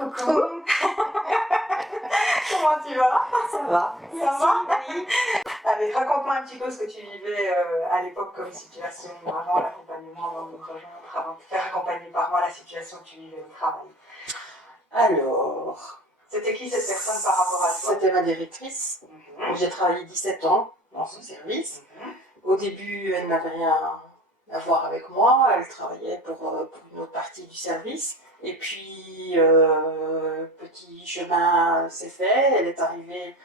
Coucou. Comment tu vas? Ça va. Ça va? Oui. Allez, raconte-moi un petit peu ce que tu vivais à l'époque comme situation avant l'accompagnement, avant de nous rejoindre, avant de te faire accompagner par moi la situation que tu vivais au travail. Alors, c'était qui cette personne par rapport à toi? C'était ma directrice. J'ai travaillé 17 ans dans son service. Au début, elle n'avait rien à voir avec moi. Elle travaillait pour une autre partie du service. Et puis, petit chemin s'est fait. Elle est arrivée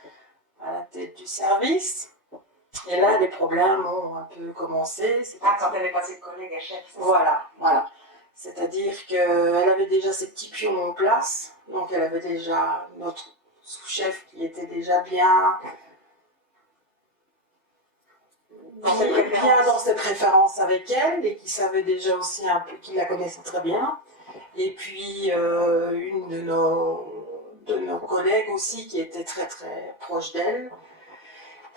à la tête du service. Et là, les problèmes ont un peu commencé. Quand elle est passée de collègue à chef. Voilà. C'est-à-dire qu'elle avait déjà ses petits pions en place. Donc, elle avait déjà notre sous-chef qui était déjà bien dans ses préférences avec elle et qui savait déjà aussi un peu, qui la connaissait très bien. Et puis, une de nos collègues aussi qui était très très proche d'elle.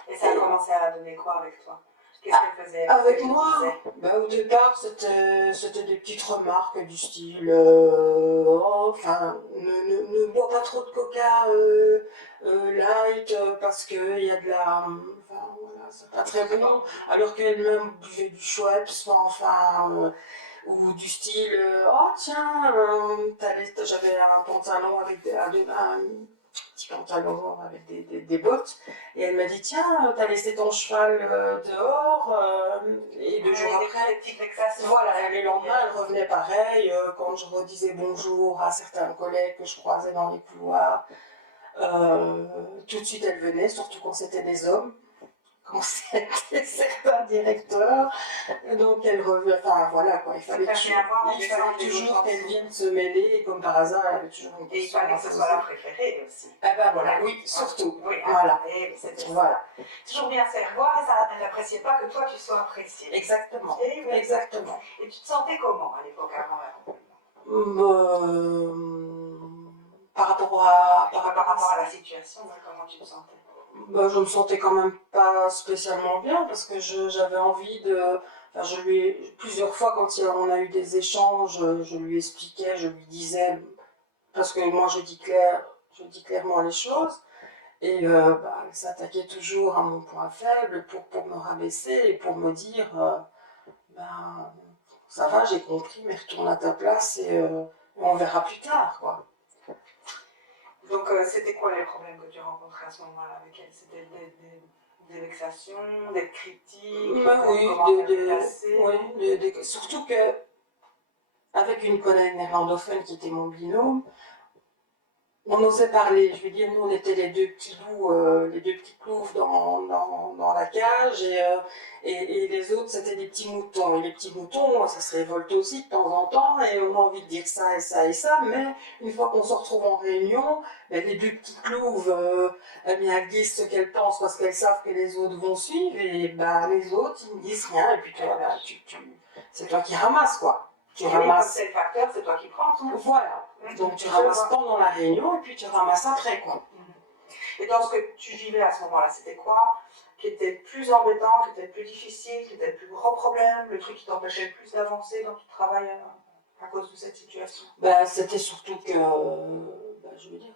Et ça a commencé à donner quoi avec toi? Qu'est-ce qu'elle faisait? Avec moi, au départ, c'était des petites remarques du style ne bois pas trop de coca light parce qu'il y a de la... c'est pas très bon. Alors qu'elle-même buvait du Schweppes, ou du style oh tiens, j'avais un pantalon avec un petit pantalon avec des bottes, et elle m'a dit tiens, t'as laissé ton cheval dehors, et 2 jours après, voilà, les lendemains elle revenait pareil, quand je redisais bonjour à certains collègues que je croisais dans les couloirs, tout de suite elle venait, surtout quand c'était des hommes, quand c'était certains directeurs, donc elle revient, il fallait toujours qu'elle vienne se mêler, et comme par hasard, elle avait toujours une question. Et il fallait que ce soit la préférée aussi. Oui, surtout. Oui, voilà. Toujours bien faire voir, et ça, elle n'appréciait pas que toi tu sois appréciée. Exactement. Exactement. Et tu te sentais comment à l'époque avant Par rapport à la situation, comment tu te sentais? Je me sentais quand même pas spécialement bien parce que j'avais envie de... plusieurs fois quand on a eu des échanges, je lui expliquais, je lui disais, parce que moi je dis clairement les choses, et elle s'attaquait toujours à mon point faible pour me rabaisser et pour me dire ça va, j'ai compris, mais retourne à ta place et on verra plus tard, quoi. Donc, c'était quoi les problèmes que tu rencontrais à ce moment-là avec elle? C'était des vexations, des critiques? Surtout que, avec une collègue néerlandophone qui était mon binôme, on osait parler. Je veux dire, nous, on était les deux petits loups, les deux petits cloufs dans la cage, et les autres, c'était des petits moutons. Et les petits moutons, ça se révolte aussi de temps en temps, et on a envie de dire ça et ça et ça, mais une fois qu'on se retrouve en réunion, les deux petits cloufs, elles disent ce qu'elles pensent parce qu'elles savent que les autres vont suivre, et les autres, ils ne disent rien, et puis toi, c'est toi qui ramasses, quoi. Tu ramasses. C'est le facteur, c'est toi qui prends. Voilà. Donc tu ramasses pendant la réunion et puis tu ramasses après, quoi. Et dans ce que tu vivais à ce moment-là, c'était quoi qui était le plus embêtant, qui était le plus difficile, qui était le plus gros problème, le truc qui t'empêchait le plus d'avancer dans ton travail à cause de cette situation? C'était surtout que, je veux dire,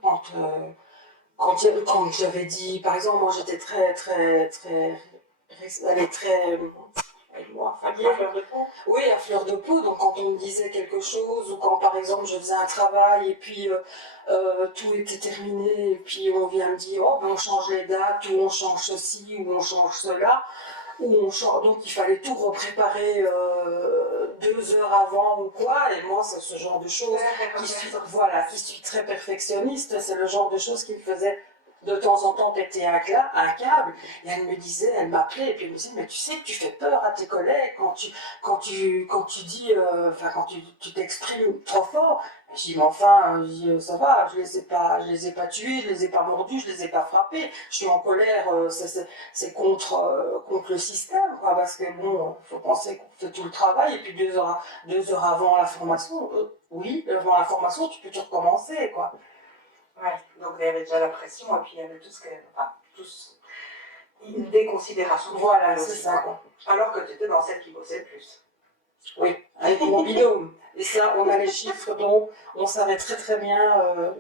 quand j'avais dit, par exemple, moi j'étais très à fleur de peau. Oui, à fleur de peau. Donc quand on me disait quelque chose, ou quand par exemple je faisais un travail et puis tout était terminé, et puis on vient me dire on change les dates, ou on change ceci, ou on change cela, donc il fallait tout repréparer 2 heures avant ou quoi. Et moi c'est ce genre de choses qui suis très perfectionniste, c'est le genre de choses qui me faisait de temps en temps péter un câble, et elle m'appelait, et puis elle me disait, mais tu sais que tu fais peur à tes collègues quand tu dis, quand tu t'exprimes trop fort. Je dis, mais enfin, ça va, je les ai pas tués, je les ai pas mordus, je les ai pas frappés, je suis en colère, c'est contre le système, quoi, parce que bon, faut penser qu'on fait tout le travail, et puis 2 heures avant la formation, avant la formation, tu peux tout recommencer, quoi. Ouais, donc il y avait déjà la pression, et puis il y avait une déconsidération. Voilà, c'est ça, quoi. Alors que tu étais dans celle qui bossait le plus. Oui, avec mon binôme. Et ça, on a les chiffres, donc on savait très très bien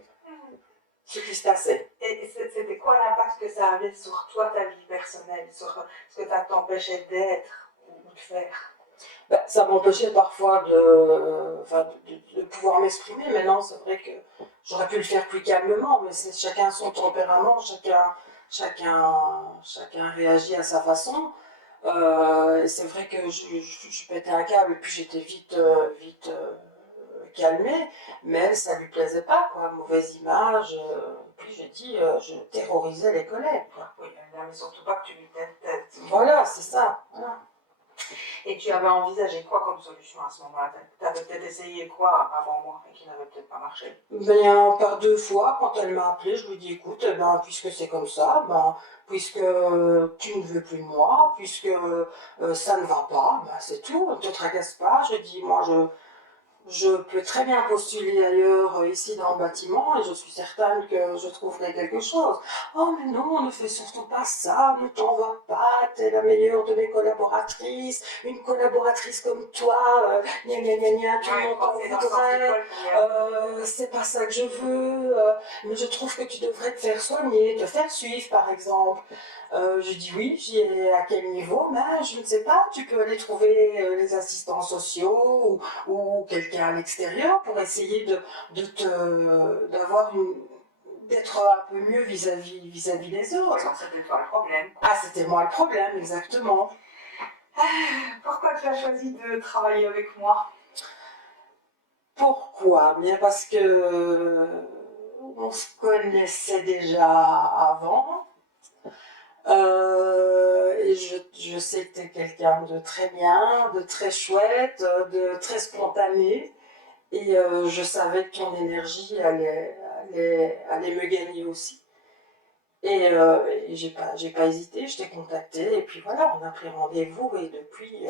ce qui se passait. Et c'était quoi l'impact que ça avait sur toi, ta vie personnelle, sur ce que ça t'empêchait d'être ou de faire? Ben, ça m'empêchait parfois de pouvoir m'exprimer. Maintenant, c'est vrai que j'aurais pu le faire plus calmement, mais c'est chacun son tempérament, chacun réagit à sa façon. C'est vrai que je pétais un câble et puis j'étais vite calmée, mais elle, ça lui plaisait pas, quoi, mauvaise image. Puis j'ai dit, je terrorisais les collègues, quoi. Oui, elle n'aimait surtout pas que tu lui têtes tête. Voilà, c'est ça. Voilà. Et tu avais envisagé quoi comme solution à ce moment-là? Tu avais peut-être essayé quoi avant moi et qui n'avait peut-être pas marché? Ben, par 2 fois, quand elle m'a appelé, je lui dis écoute, eh ben, puisque c'est comme ça, ben, puisque tu ne veux plus de moi, puisque ça ne va pas, ben, c'est tout, ne te tracasse pas. Je dis moi, je peux très bien postuler ailleurs, ici dans le bâtiment, et je suis certaine que je trouverai quelque chose. Oh, mais non, ne fais surtout pas ça, ne t'en va pas, t'es la meilleure de mes collaboratrices, une collaboratrice comme toi, gna gna gna gna, tout le monde t'en voudrait, c'est pas ça que je veux, mais je trouve que tu devrais te faire soigner, te faire suivre par exemple. Je dis oui, à quel niveau? Ben, je ne sais pas, tu peux aller trouver les assistants sociaux ou quelqu'un à l'extérieur pour essayer d'être un peu mieux vis-à-vis des autres. C'était toi le problème. Ah, c'était moi le problème, exactement. Pourquoi tu as choisi de travailler avec moi? Pourquoi? Bien parce que on se connaissait déjà avant. Et je sais que tu es quelqu'un de très bien, de très chouette, de très spontané. Et je savais que ton énergie allait me gagner aussi. Et j'ai pas hésité, je t'ai contacté. Et puis voilà, on a pris rendez-vous. Et depuis,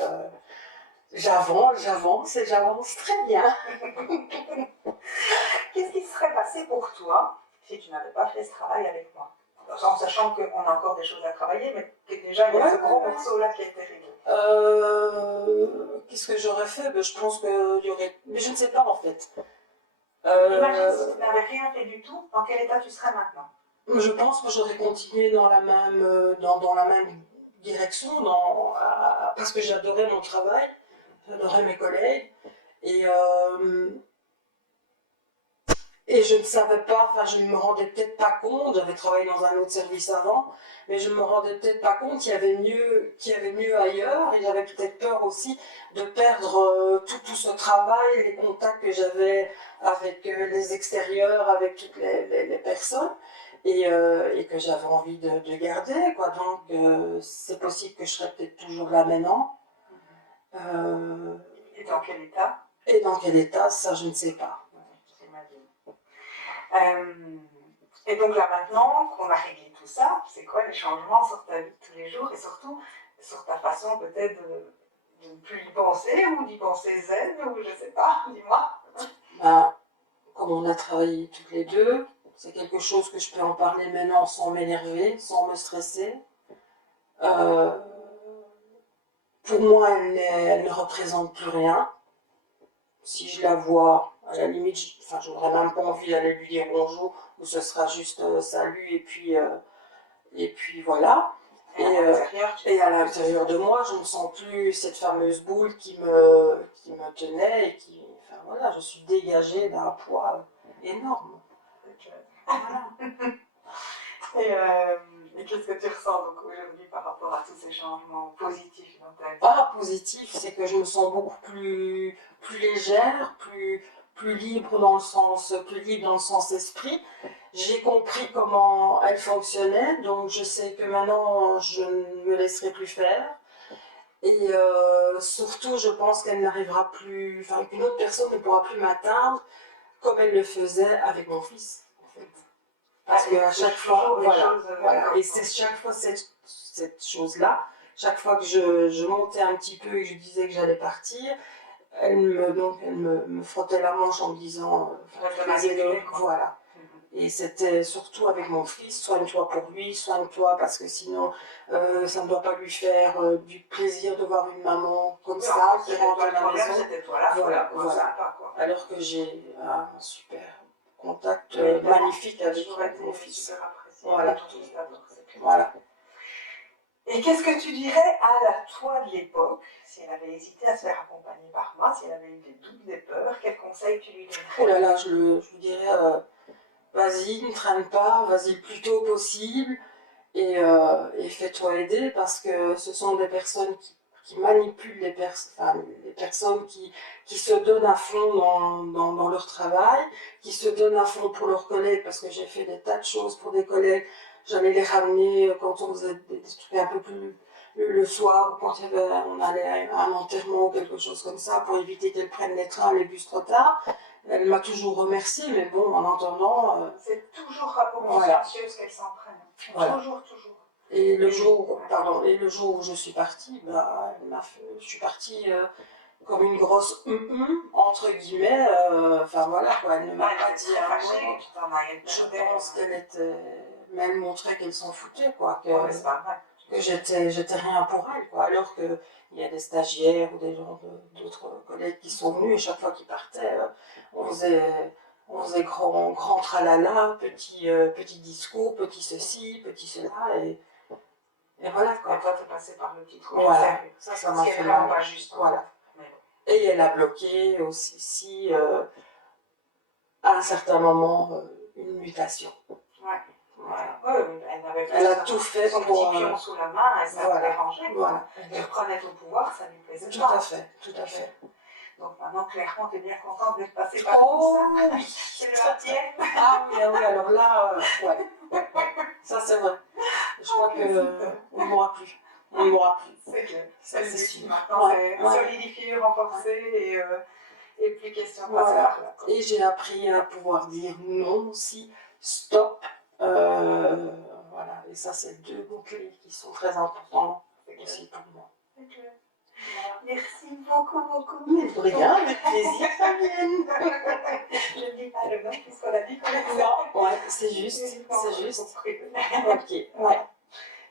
j'avance et j'avance très bien. Qu'est-ce qui serait passé pour toi si tu n'avais pas fait ce travail avec moi? En sachant qu'on a encore des choses à travailler, mais que déjà il y a ce gros morceau-là qui a été réglé. Qu'est-ce que j'aurais fait? Ben, je pense qu'il y aurait... Mais je ne sais pas en fait. Imagine si tu n'avais rien fait du tout, dans quel état tu serais maintenant? Je pense que j'aurais continué dans la même direction, parce que j'adorais mon travail, j'adorais mes collègues. Et je ne savais pas, enfin je ne me rendais peut-être pas compte, j'avais travaillé dans un autre service avant, mais je ne me rendais peut-être pas compte qu'il y avait mieux ailleurs, et j'avais peut-être peur aussi de perdre tout ce travail, les contacts que j'avais avec les extérieurs, avec toutes les personnes, et que j'avais envie de garder, quoi. Donc c'est possible que je serais peut-être toujours là maintenant. Et dans quel état? Et dans quel état, ça je ne sais pas. Et donc là maintenant qu'on a réglé tout ça, c'est quoi les changements sur ta vie de tous les jours et surtout sur ta façon peut-être de ne plus y penser ou d'y penser zen ou je sais pas, dis-moi. Ben, comme on a travaillé toutes les deux, c'est quelque chose que je peux en parler maintenant sans m'énerver, sans me stresser. Pour moi, elle ne représente plus rien. Si je la vois, à la limite, je n'aurais même pas envie d'aller lui dire bonjour, ou ce sera juste salut, et puis voilà. Et à l'intérieur de moi, je ne sens plus cette fameuse boule qui me tenait, et enfin voilà, je suis dégagée d'un poids énorme. Voilà. Et qu'est-ce que tu ressens donc aujourd'hui par rapport à tous ces changements positifs dans ta vie? Ah, positif, c'est que je me sens beaucoup plus légère, plus libre dans le sens esprit. J'ai compris comment elle fonctionnait, donc je sais que maintenant je ne me laisserai plus faire. Et surtout, je pense qu'elle n'arrivera plus, enfin qu'une autre personne ne pourra plus m'atteindre comme elle le faisait avec mon fils, en fait. Parce qu'à chaque fois, voilà. Et c'est chaque fois cette chose-là, chaque fois que je montais un petit peu et que je disais que j'allais partir, elle me frottait la manche en me disant, voilà. voilà. Et c'était surtout avec mon fils, soigne-toi pour lui, soigne-toi parce que sinon ça ne doit pas lui faire du plaisir de voir une maman comme Oui, ça, en qui fait, rentre à la problème, maison. c'était toi la Voilà, folle, quoi, voilà. sympa, quoi. Alors que j'ai un super contact Mais évidemment, magnifique avec toujours été mon fils. super apprécié. Voilà. Et tous d'abord, c'est clair. Voilà. Et qu'est-ce que tu dirais à la toi de l'époque, si elle avait hésité à se faire accompagner par moi, si elle avait eu des doutes, des peurs, quels conseils tu lui donnerais? Oh là là, je lui dirais, vas-y, ne traîne pas, vas-y le plus tôt possible et fais-toi aider parce que ce sont des personnes qui manipulent les personnes qui se donnent à fond dans leur travail, qui se donnent à fond pour leurs collègues parce que j'ai fait des tas de choses pour des collègues. J'allais les ramener quand on faisait des trucs un peu plus le soir, ou quand on allait à un enterrement ou quelque chose comme ça, pour éviter qu'elles prennent les trains, les bus trop tard. Elle m'a toujours remercié, mais bon, en entendant... C'est toujours rapport voilà. consciencieuse qu'elle s'en prenne. Voilà. Toujours, toujours. Et le jour où je suis partie, bah, je suis partie comme une grosse entre guillemets. Enfin voilà, quoi, elle ne m'a pas dit un mot. Je pense qu'elle était... Mais elle montrait qu'elle s'en foutait, quoi. Que j'étais rien pour elle, quoi. Alors qu'il y a des stagiaires ou des gens d'autres collègues qui sont venus et chaque fois qu'ils partaient, on faisait grand tralala, petit discours, petit ceci, petit cela, et voilà, quoi. Et toi, t'es passé par le petit trou. Voilà, ça m'a fait vraiment mal. pas juste. Voilà. Mais bon. Et elle a bloqué aussi, à un certain moment, une mutation. Ouais. Voilà. Ouais, Elle a tout fait son pour... petit pion sous la main et ça voilà. la dérangeait. Voilà. Elle reprenait ton pouvoir, ça lui plaisait Tout pas. à fait, tout à fait. Donc maintenant, clairement, tu es bien contente d'être passée par tout ça. Oui, C'est le 20e. Ah oui, alors là, ouais. Ça c'est vrai. Je crois qu'on ne mourra plus. On ne mourra plus. C'est clair. Ça c'est sûr. Maintenant, c'est solidifié, renforcé et plus question de passer par là. Et j'ai appris à pouvoir dire non aussi, stop. Voilà, et ça c'est deux mots-clés qui sont très importants aussi pour moi. C'est clair. Merci beaucoup. Mais de rien, avec plaisir, Fabienne. Je ne dis pas le nom puisqu'on a dit qu'on est non, ouais, c'est juste. Ok, ouais.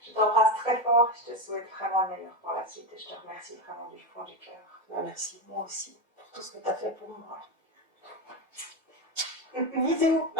Je t'embrasse très fort, je te souhaite vraiment le meilleur pour la suite et je te remercie vraiment du fond du cœur. Merci, moi aussi, pour tout ce que tu as fait pour moi. Bisous.